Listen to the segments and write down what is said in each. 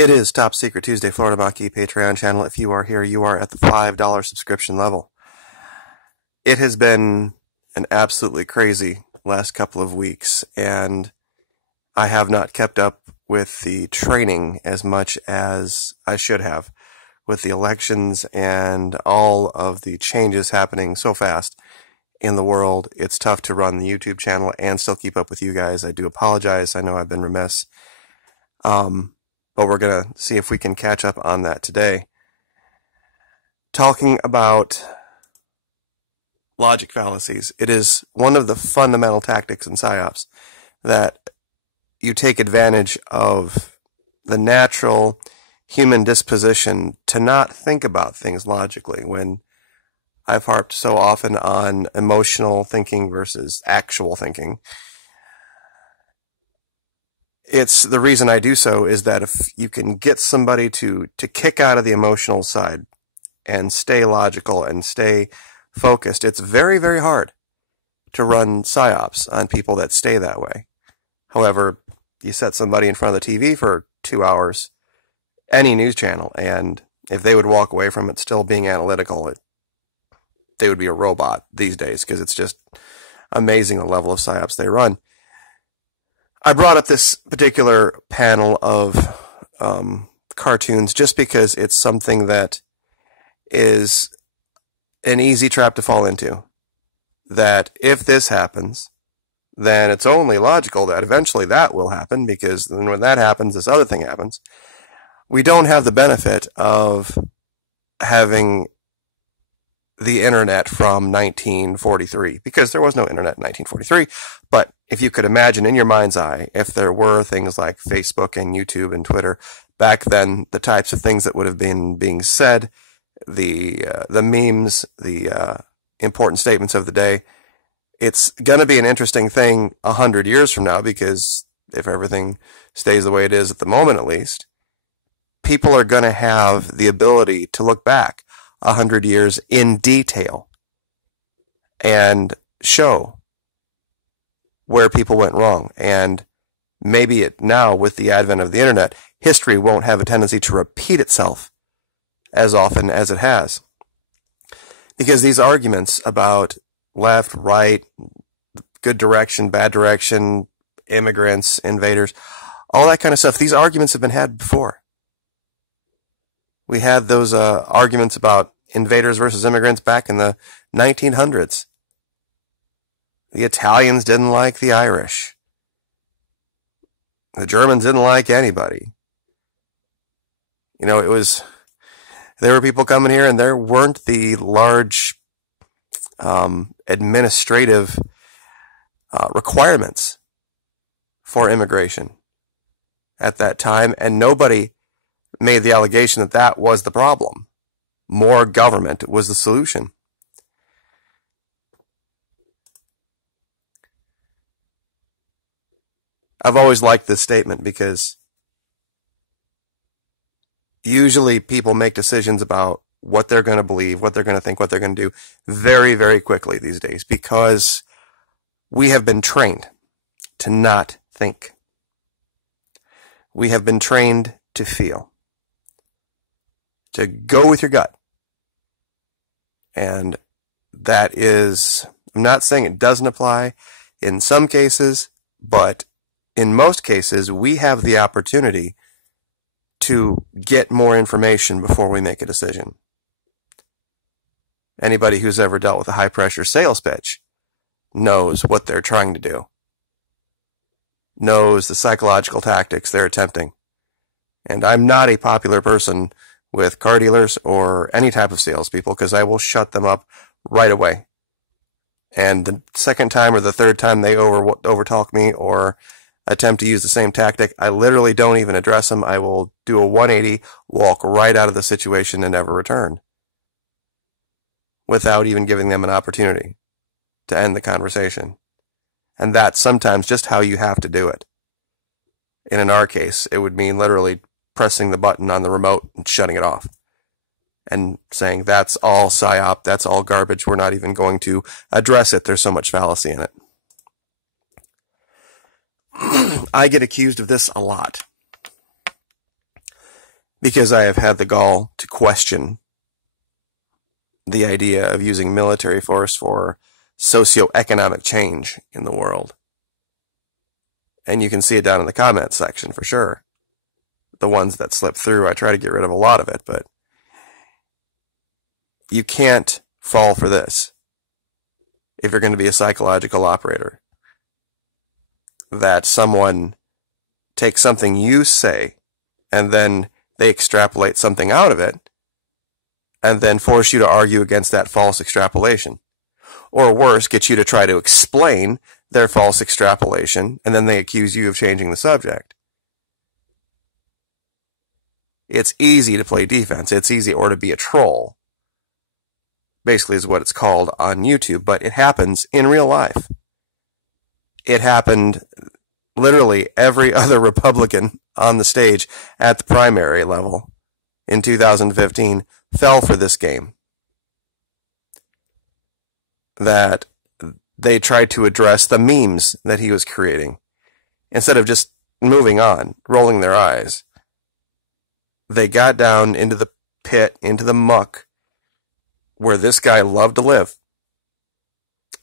It is Top Secret Tuesday, Florida Maki Patreon channel. If you are here, you are at the $5 subscription level. It has been an absolutely crazy last couple of weeks, and I have not kept up with the training as much as I should have, with the elections and all of the changes happening so fast in the world. It's tough to run the YouTube channel and still keep up with you guys. I do apologize. I know I've been remiss. But we're going to see if we can catch up on that today. Talking about logic fallacies. It is one of the fundamental tactics in PSYOPs that you take advantage of the natural human disposition to not think about things logically, when I've harped so often on emotional thinking versus actual thinking. It's the reason I do so is that if you can get somebody to kick out of the emotional side and stay logical and stay focused, it's very, very hard to run PSYOPs on people that stay that way. However, you set somebody in front of the TV for 2 hours, any news channel, and if they would walk away from it still being analytical, they would be a robot these days, because it's just amazing the level of PSYOPs they run. I brought up this particular panel of cartoons just because it's something that is an easy trap to fall into. That if this happens, then it's only logical that eventually that will happen, because then when that happens, this other thing happens. We don't have the benefit of having the internet from 1943, because there was no internet in 1943. But if you could imagine in your mind's eye, if there were things like Facebook and YouTube and Twitter back then, the types of things that would have been being said, the memes, the important statements of the day, it's going to be an interesting thing 100 years from now, because if everything stays the way it is at the moment, at least, people are going to have the ability to look back 100 years in detail and show where people went wrong. And maybe now, with the advent of the internet, history won't have a tendency to repeat itself as often as it has. Because these arguments about left, right, good direction, bad direction, immigrants, invaders, all that kind of stuff, these arguments have been had before. We had those arguments about invaders versus immigrants back in the 1900s. The Italians didn't like the Irish. The Germans didn't like anybody. You know, there were people coming here, and there weren't the large administrative requirements for immigration at that time, and nobody made the allegation that that was the problem. More government was the solution. I've always liked this statement, because usually people make decisions about what they're going to believe, what they're going to think, what they're going to do very, very quickly these days, because we have been trained to not think. We have been trained to feel, to go with your gut. And that is, I'm not saying it doesn't apply in some cases, but in most cases, we have the opportunity to get more information before we make a decision. Anybody who's ever dealt with a high-pressure sales pitch knows what they're trying to do, knows the psychological tactics they're attempting. And I'm not a popular person with car dealers or any type of salespeople, because I will shut them up right away. And the second time or the third time they overtalk me or attempt to use the same tactic, I literally don't even address them. I will do a 180, walk right out of the situation, and never return, without even giving them an opportunity to end the conversation. And that's sometimes just how you have to do it. In our case, it would mean literally pressing the button on the remote and shutting it off, and saying, that's all PSYOP, that's all garbage, we're not even going to address it, there's so much fallacy in it. I get accused of this a lot. because I have had the gall to question the idea of using military force for socioeconomic change in the world. And you can see it down in the comments section for sure. The ones that slip through, I try to get rid of a lot of it, but you can't fall for this if you're going to be a psychological operator. That someone takes something you say and then they extrapolate something out of it and then force you to argue against that false extrapolation. Or worse, get you to try to explain their false extrapolation, and then they accuse you of changing the subject. It's easy to play defense. It's easy, or to be a troll, basically is what it's called on YouTube, but it happens in real life. It happened literally every other Republican on the stage at the primary level in 2015 fell for this game. That they tried to address the memes that he was creating. Instead of just moving on, rolling their eyes, they got down into the pit, into the muck, where this guy loved to live,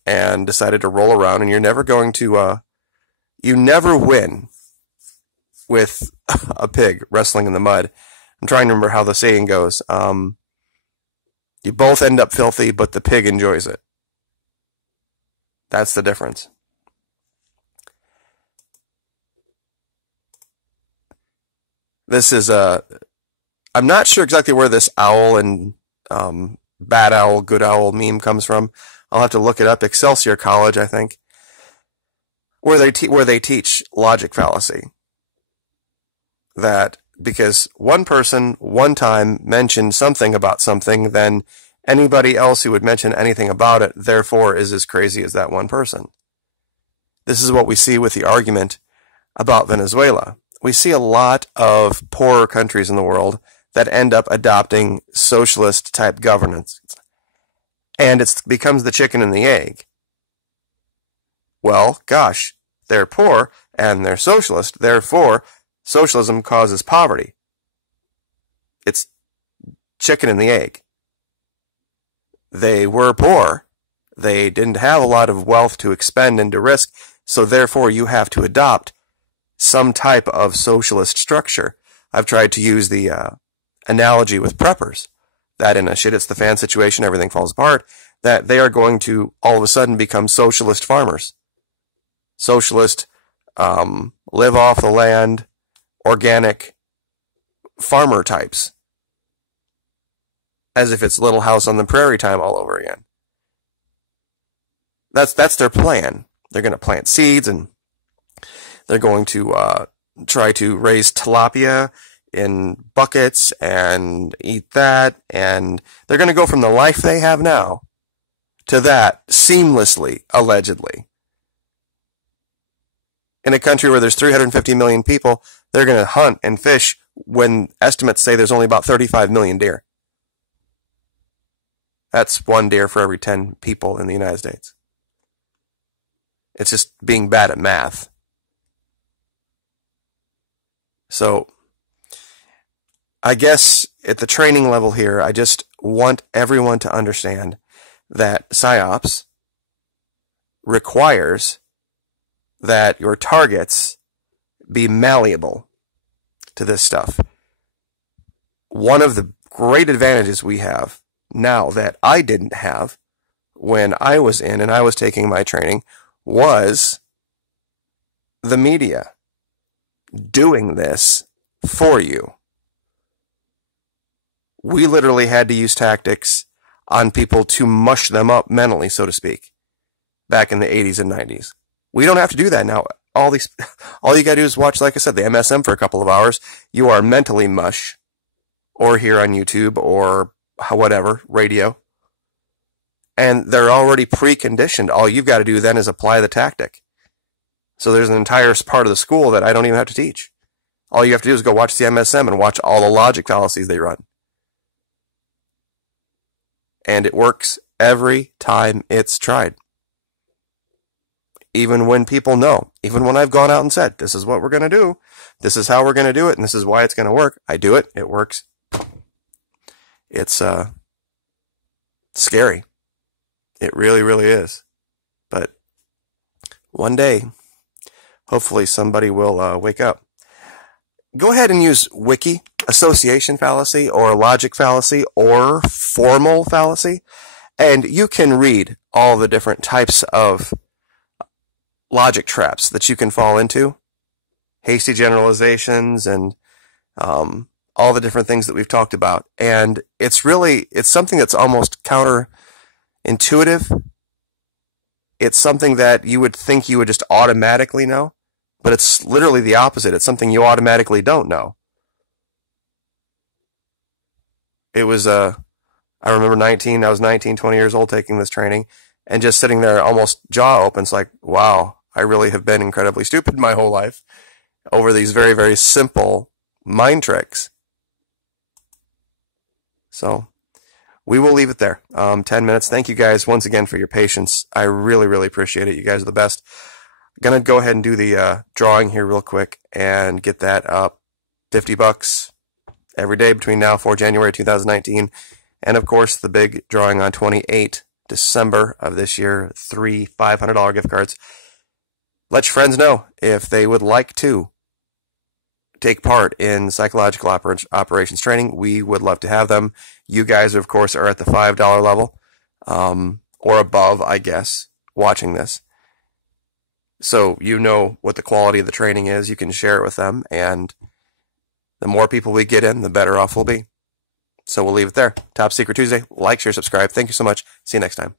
and decided to roll around. And you're never going to, you never win with a pig wrestling in the mud. I'm trying to remember how the saying goes. You both end up filthy, but the pig enjoys it. That's the difference. This is I'm not sure exactly where this owl and bad owl, good owl meme comes from. I'll have to look it up. Excelsior College, I think, where they teach logic fallacy. That because one person one time mentioned something about something, then anybody else who would mention anything about it, therefore, is as crazy as that one person. This is what we see with the argument about Venezuela. We see a lot of poorer countries in the world that end up adopting socialist-type governance. And it becomes the chicken and the egg. Well, gosh, they're poor and they're socialist, therefore, socialism causes poverty. It's chicken and the egg. They were poor. They didn't have a lot of wealth to expend and to risk, so therefore you have to adopt some type of socialist structure. I've tried to use the analogy with preppers, that in a shit-it's-the-fan situation, everything falls apart, that they are going to all of a sudden become socialist farmers. Socialist, live off the land, organic farmer types. As if it's Little House on the Prairie time all over again. That's their plan. They're going to plant seeds, and they're going to try to raise tilapia in buckets and eat that, and they're going to go from the life they have now to that seamlessly, allegedly. In a country where there's 350 million people, they're going to hunt and fish when estimates say there's only about 35 million deer. That's one deer for every 10 people in the United States. It's just being bad at math. So, I guess at the training level here, I just want everyone to understand that PSYOPs requires that your targets be malleable to this stuff. One of the great advantages we have now that I didn't have when I was in and I was taking my training was the media doing this for you. We literally had to use tactics on people to mush them up mentally, so to speak, back in the 80s and 90s. We don't have to do that now. All you gotta do is watch, like I said, the MSM for a couple of hours. You are mentally mush, or here on YouTube, or whatever, radio. And they're already preconditioned. All you've got to do then is apply the tactic. So there's an entire part of the school that I don't even have to teach. All you have to do is go watch the MSM and watch all the logic fallacies they run. And it works every time it's tried. Even when people know. Even when I've gone out and said, this is what we're going to do. this is how we're going to do it, and this is why it's going to work. I do it. It works. It's scary. It really, really is. But one day, hopefully somebody will wake up. Go ahead and use wiki, association fallacy, or logic fallacy, or formal fallacy, and you can read all the different types of logic traps that you can fall into. Hasty generalizations and all the different things that we've talked about. And it's something that's almost counterintuitive. It's something that you would think you would just automatically know, but it's literally the opposite. It's something you automatically don't know. It was, I remember I was 19, 20 years old taking this training, and just sitting there almost jaw open. It's like, wow, I really have been incredibly stupid my whole life over these very, very simple mind tricks. So we will leave it there. 10 minutes. Thank you guys once again for your patience. I really, really appreciate it. You guys are the best. I'm going to go ahead and do the drawing here real quick and get that up. $50 every day between now and 4 January 2019. And of course, the big drawing on 28 December of this year, 3 $500 gift cards. Let your friends know if they would like to take part in psychological operations training. We would love to have them. You guys, of course, are at the $5 level or above, I guess, watching this. So you know what the quality of the training is. You can share it with them, and the more people we get in, the better off we'll be. So we'll leave it there. Top Secret Tuesday. Like, share, subscribe. Thank you so much. See you next time.